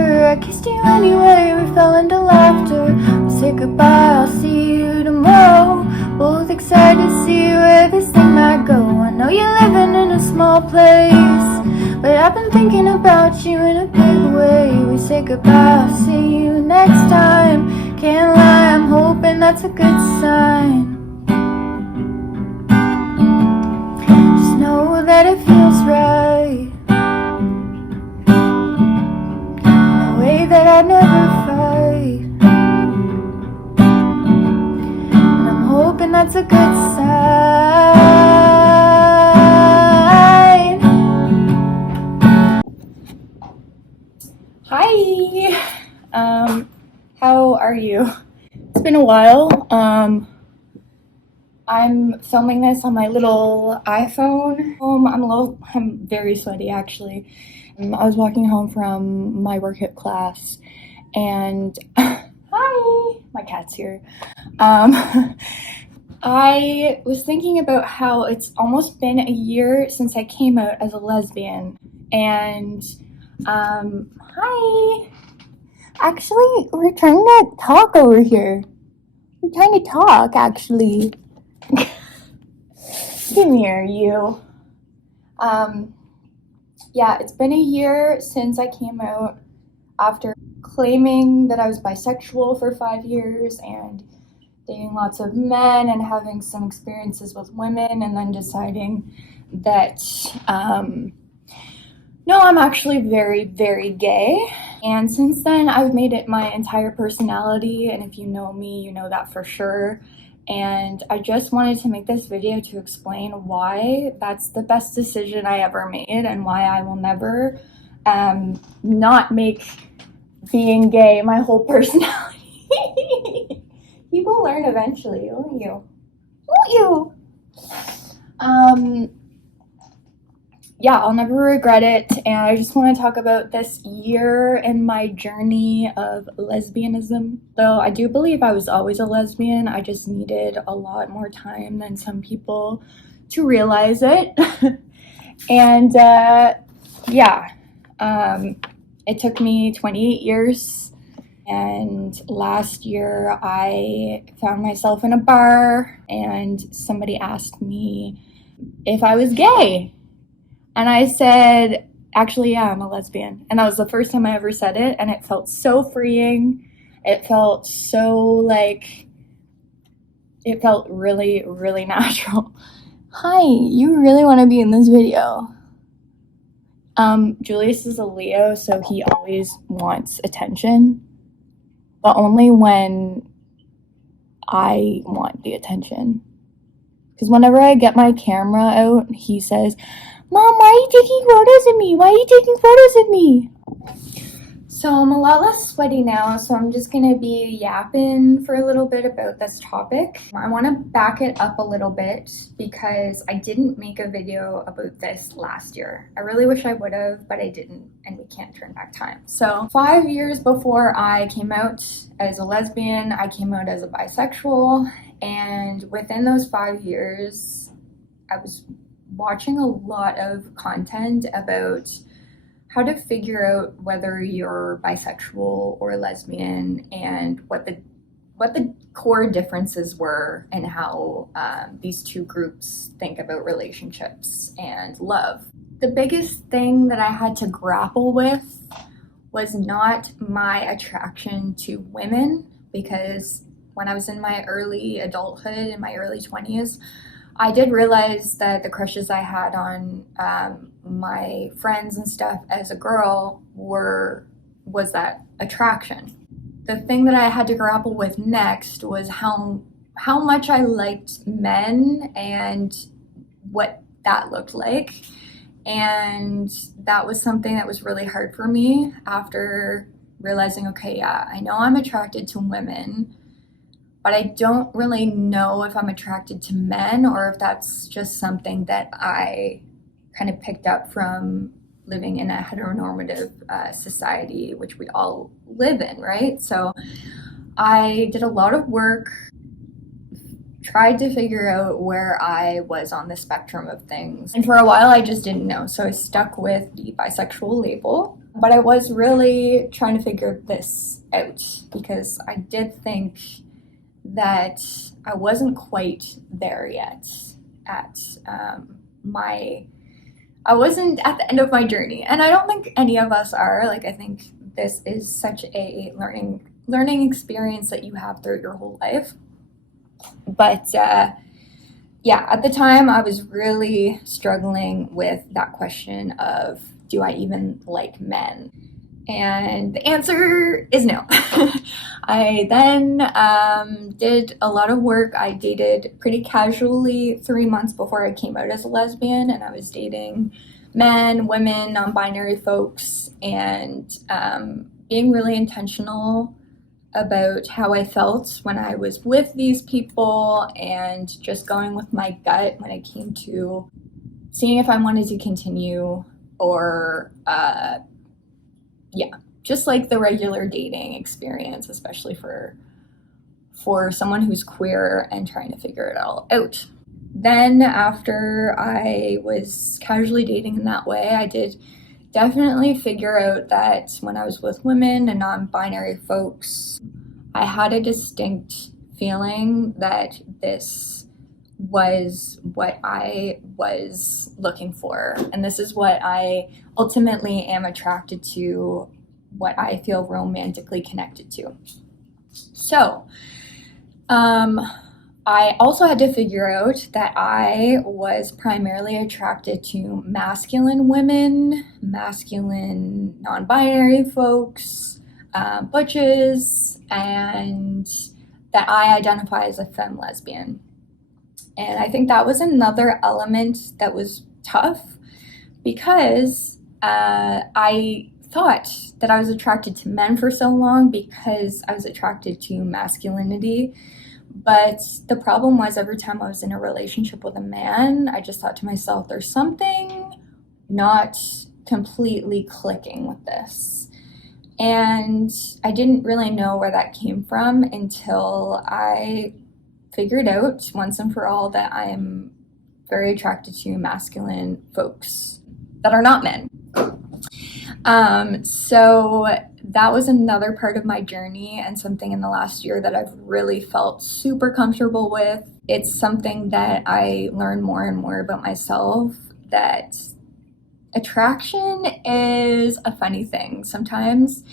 after. I kissed you anyway, we fell into laughter. We said goodbye, I'll see you tomorrow. Both excited to see where this thing might go. I know you're living in a small place, but I've been thinking about you in a big way. We say goodbye, I'll see you next time. Can't lie, I'm hoping that's a good sign. Just know that it feels right, in a way that I'd never fight. And I'm hoping that's a good sign. Hi! How are you? It's been a while. I'm filming this on my little iPhone. I'm very sweaty actually. I was walking home from my workout class and hi, my cat's here. I was thinking about how it's almost been a year since I came out as a lesbian, and hi. Actually, we're trying to talk over here. We're trying to talk, actually. Come here, you. Yeah, it's been a year since I came out after claiming that I was bisexual for 5 years and dating lots of men and having some experiences with women, and then deciding that, no, I'm actually very, very gay. And since then, I've made it my entire personality, and if you know me, you know that for sure. And I just wanted to make this video to explain why that's the best decision I ever made, and why I will never not make being gay my whole personality. You will learn eventually, won't you? Won't you? Yeah, I'll never regret it, and I just want to talk about this year in my journey of lesbianism. Though I do believe I was always a lesbian, I just needed a lot more time than some people to realize it. And yeah, it took me 28 years, and last year I found myself in a bar and somebody asked me if I was gay. And I said, actually, yeah, I'm a lesbian. And that was the first time I ever said it, and it felt so freeing. It felt so, it felt really, really natural. Hi, you really want to be in this video? Julius is a Leo, so he always wants attention, but only when I want the attention. Because whenever I get my camera out, he says, Mom, why are you taking photos of me? Why are you taking photos of me? So I'm a lot less sweaty now, so I'm just gonna be yapping for a little bit about this topic. I wanna back it up a little bit because I didn't make a video about this last year. I really wish I would have, but I didn't, and we can't turn back time. So 5 years before I came out as a lesbian, I came out as a bisexual, and within those 5 years, I was watching a lot of content about how to figure out whether you're bisexual or lesbian, and what the core differences were, and how these two groups think about relationships and love. The biggest thing that I had to grapple with was not my attraction to women, because when I was in my early adulthood, in my early 20s, I did realize that the crushes I had on my friends and stuff as a girl was that attraction. The thing that I had to grapple with next was how much I liked men and what that looked like. And that was something that was really hard for me after realizing, okay, yeah, I know I'm attracted to women, but I don't really know if I'm attracted to men, or if that's just something that I kind of picked up from living in a heteronormative society, which we all live in, right? So I did a lot of work, tried to figure out where I was on the spectrum of things. And for a while, I just didn't know. So I stuck with the bisexual label. But I was really trying to figure this out because I did think that I wasn't quite there yet at I wasn't at the end of my journey. And I don't think any of us are. Like, I think this is such a learning experience that you have throughout your whole life. But yeah, at the time I was really struggling with that question of, do I even like men? And the answer is no. I then did a lot of work. I dated pretty casually 3 months before I came out as a lesbian, and I was dating men, women, non-binary folks, and being really intentional about how I felt when I was with these people, and just going with my gut when it came to seeing if I wanted to continue or yeah, just like the regular dating experience, especially for someone who's queer and trying to figure it all out. Then after I was casually dating in that way, I did definitely figure out that when I was with women and non-binary folks, I had a distinct feeling that this was what I was looking for. And this is what I ultimately am attracted to, what I feel romantically connected to. So, I also had to figure out that I was primarily attracted to masculine women, masculine non-binary folks, butches, and that I identify as a femme lesbian. And I think that was another element that was tough because I thought that I was attracted to men for so long because I was attracted to masculinity. But the problem was, every time I was in a relationship with a man, I just thought to myself, there's something not completely clicking with this. And I didn't really know where that came from until I figured out once and for all that I'm very attracted to masculine folks that are not men. So that was another part of my journey, and something in the last year that I've really felt super comfortable with. It's something that I learn more and more about myself, that attraction is a funny thing sometimes,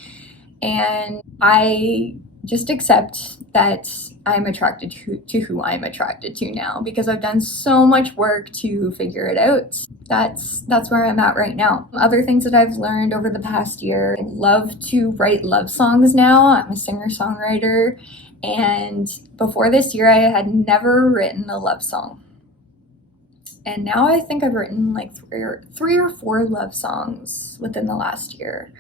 and I just accept that I'm attracted to who I'm attracted to now, because I've done so much work to figure it out. That's where I'm at right now. Other things that I've learned over the past year: I love to write love songs now. I'm a singer-songwriter, and before this year I had never written a love song. And now I think I've written like three or four love songs within the last year.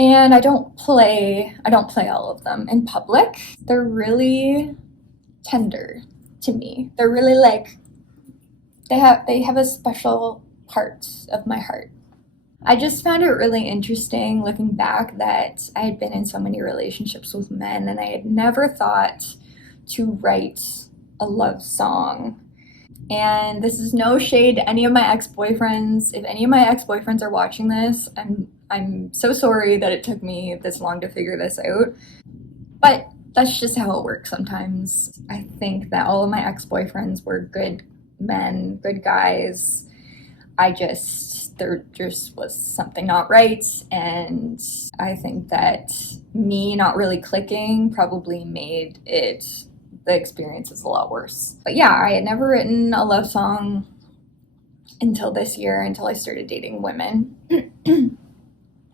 And I don't play all of them in public. They're really tender to me. They're really like, they have a special part of my heart. I just found it really interesting looking back that I had been in so many relationships with men, and I had never thought to write a love song. And this is no shade to any of my ex-boyfriends. If any of my ex-boyfriends are watching this, I'm so sorry that it took me this long to figure this out. But that's just how it works sometimes. I think that all of my ex-boyfriends were good men, good guys. There just was something not right. And I think that me not really clicking probably made the experience is a lot worse. But yeah, I had never written a love song until this year, until I started dating women and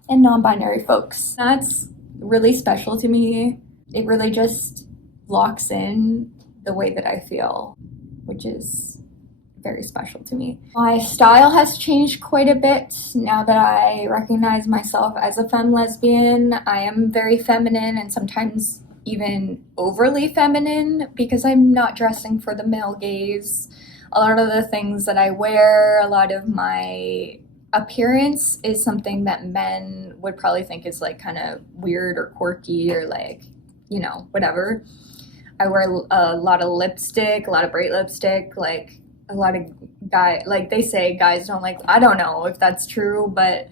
non-binary folks. That's really special to me. It really just locks in the way that I feel, which is very special to me. My style has changed quite a bit now that I recognize myself as a femme lesbian. I am very feminine, and sometimes even overly feminine, because I'm not dressing for the male gaze. A lot of the things that I wear, a lot of my appearance is something that men would probably think is like kind of weird or quirky or like, whatever. I wear a lot of lipstick, a lot of bright lipstick, like a lot of they say guys don't like, I don't know if that's true, but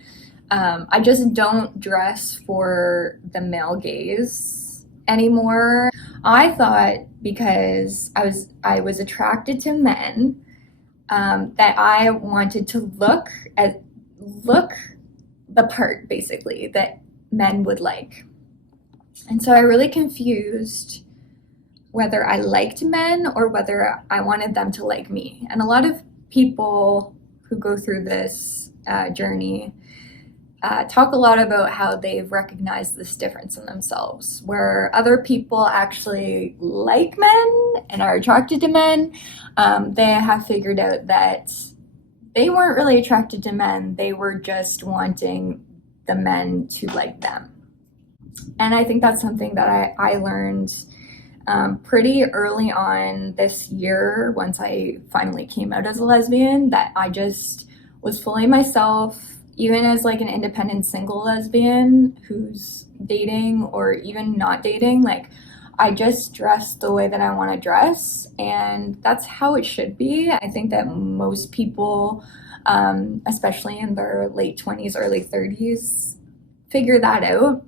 I just don't dress for the male gaze anymore. I thought because I was attracted to men, that I wanted to look the part, basically, that men would like. And so I really confused whether I liked men or whether I wanted them to like me. And a lot of people who go through this journey talk a lot about how they've recognized this difference in themselves, where other people actually like men and are attracted to men. They have figured out that they weren't really attracted to men, they were just wanting the men to like them. And I think that's something that I learned pretty early on this year, once I finally came out as a lesbian, that I just was fully myself, even as like an independent single lesbian who's dating or even not dating. Like, I just dress the way that I want to dress, and that's how it should be. I think that most people, especially in their late 20s, early 30s, figure that out.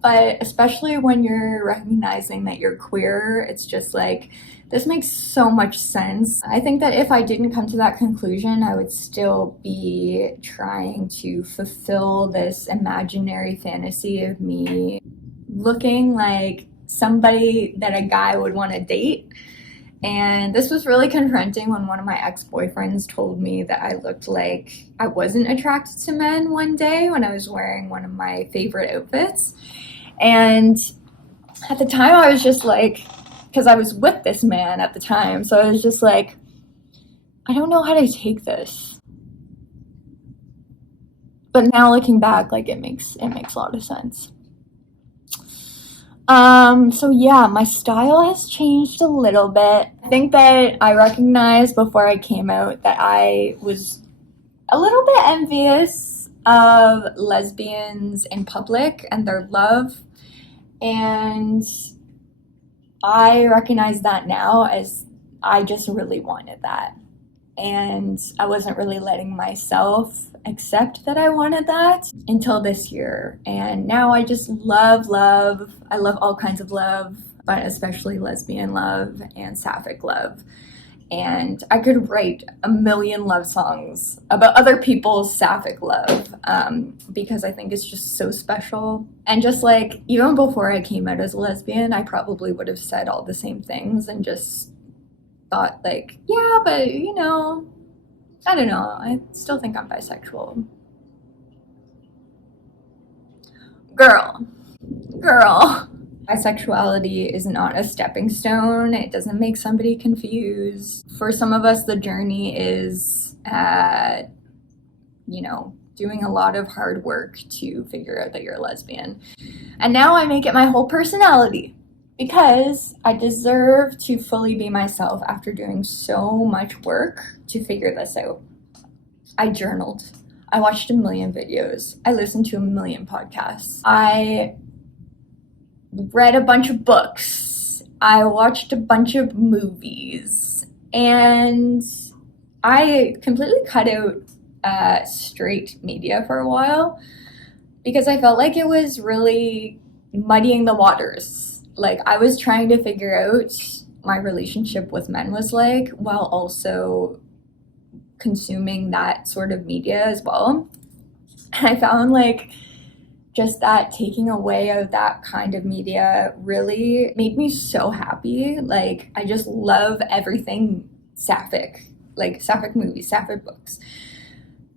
But especially when you're recognizing that you're queer, it's just like, this makes so much sense. I think that if I didn't come to that conclusion, I would still be trying to fulfill this imaginary fantasy of me looking like somebody that a guy would want to date. And this was really confronting when one of my ex-boyfriends told me that I looked like I wasn't attracted to men one day when I was wearing one of my favorite outfits. And at the time I was just like, because I was with this man at the time, so I was just like, I don't know how to take this. But now looking back, like, it makes a lot of sense. So yeah, my style has changed a little bit. I think that I recognized before I came out that I was a little bit envious of lesbians in public and their love. And I recognize that now as I just really wanted that. And I wasn't really letting myself accept that I wanted that until this year. And now I just love love. I love all kinds of love, but especially lesbian love and sapphic love. And I could write a million love songs about other people's sapphic love, because I think it's just so special. And just like, even before I came out as a lesbian, I probably would have said all the same things and just thought like, yeah, but you know, I don't know, I still think I'm bisexual. Girl. Bisexuality is not a stepping stone. It doesn't make somebody confused. For some of us, the journey is, doing a lot of hard work to figure out that you're a lesbian. And now I make it my whole personality because I deserve to fully be myself after doing so much work to figure this out. I journaled. I watched a million videos. I listened to a million podcasts. I read a bunch of books. I watched a bunch of movies. And I completely cut out straight media for a while because I felt like it was really muddying the waters. Like, I was trying to figure out my relationship with men was like, while also consuming that sort of media as well. And I found like just that taking away of that kind of media really made me so happy. Like, I just love everything sapphic, like sapphic movies, sapphic books,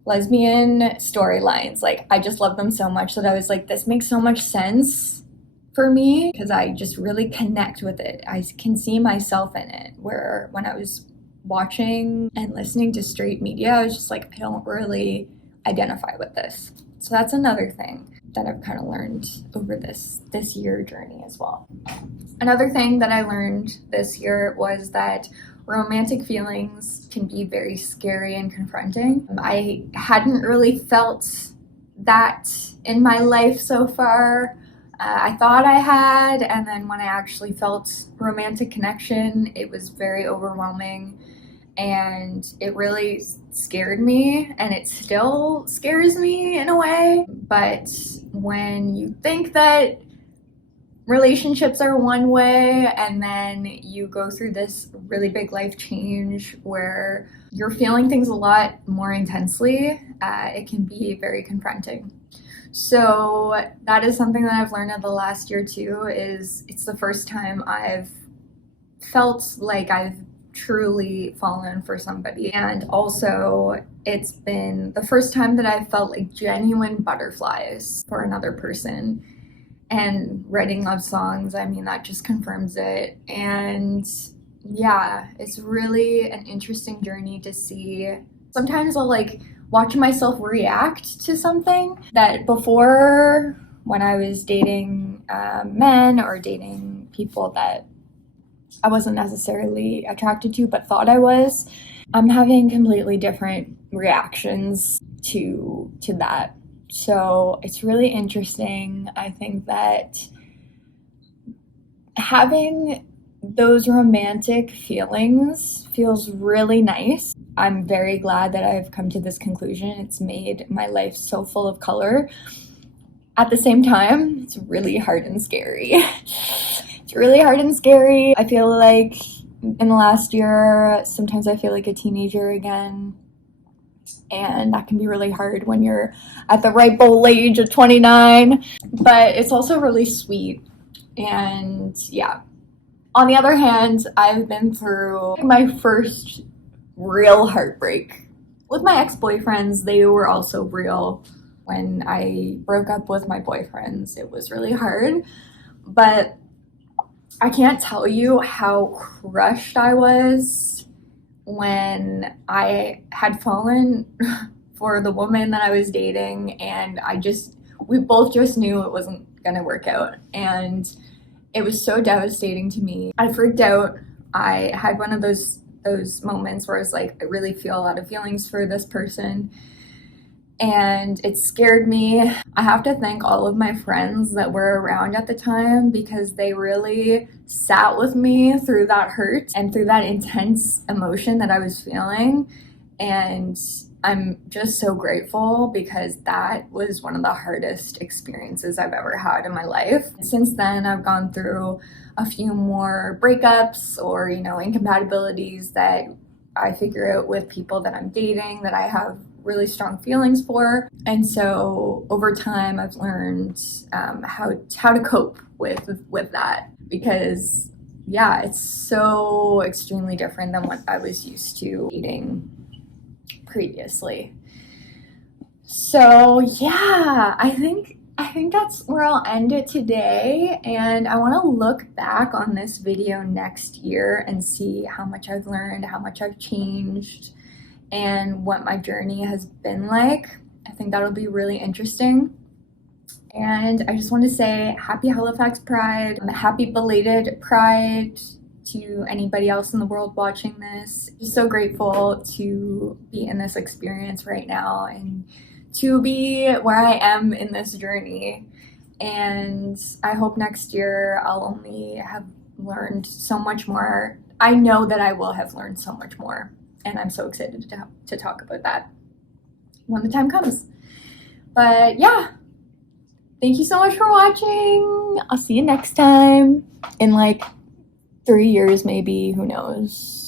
lesbian storylines. Like, I just love them so much that I was like, this makes so much sense for me because I just really connect with it. I can see myself in it, where when I was watching and listening to straight media, I was just like, I don't really identify with this. So that's another thing that I've kind of learned over this year journey as well. Another thing that I learned this year was that romantic feelings can be very scary and confronting. I hadn't really felt that in my life so far. I thought I had, and then when I actually felt romantic connection, it was very overwhelming. and it really scared me, and it still scares me in a way. But when you think that relationships are one way and then you go through this really big life change where you're feeling things a lot more intensely, it can be very confronting. So that is something that I've learned in the last year too, is it's the first time I've felt like I've truly fallen for somebody. And also it's been the first time that I've felt like genuine butterflies for another person. And writing love songs, I mean, that just confirms it. And yeah, it's really an interesting journey to see. Sometimes I'll like watch myself react to something that before, when I was dating men or dating people that I wasn't necessarily attracted to but thought I was, I'm having completely different reactions to that. So it's really interesting. I think that having those romantic feelings feels really nice. I'm very glad that I've come to this conclusion. It's made my life so full of color. At the same time, it's really hard and scary. It's really hard and scary. I feel like in the last year, sometimes I feel like a teenager again. And that can be really hard when you're at the ripe old age of 29. But it's also really sweet. And yeah. On the other hand, I've been through my first real heartbreak. With my ex-boyfriends, they were also real. When I broke up with my boyfriends, it was really hard. But I can't tell you how crushed I was when I had fallen for the woman that I was dating, and we both just knew it wasn't gonna work out, and it was so devastating to me. I freaked out. I had one of those moments where I was like, I really feel a lot of feelings for this person, and it scared me. I have to thank all of my friends that were around at the time, because they really sat with me through that hurt and through that intense emotion that I was feeling. And I'm just so grateful, because that was one of the hardest experiences I've ever had in my life. Since then, I've gone through a few more breakups or, incompatibilities that I figure out with people that I'm dating that I have really strong feelings for. And so over time, I've learned how to cope with that, because yeah, it's so extremely different than what I was used to dating previously. So yeah, I think that's where I'll end it today, and I want to look back on this video next year and see how much I've learned, how much I've changed, and what my journey has been like. I think that'll be really interesting. And I just want to say happy Halifax Pride, happy belated Pride to anybody else in the world watching this. Just so grateful to be in this experience right now and to be where I am in this journey. And I hope next year I'll only have learned so much more. I know that I will have learned so much more, and I'm so excited to talk about that when the time comes. But yeah, thank you so much for watching. I'll see you next time in like 3 years maybe, who knows.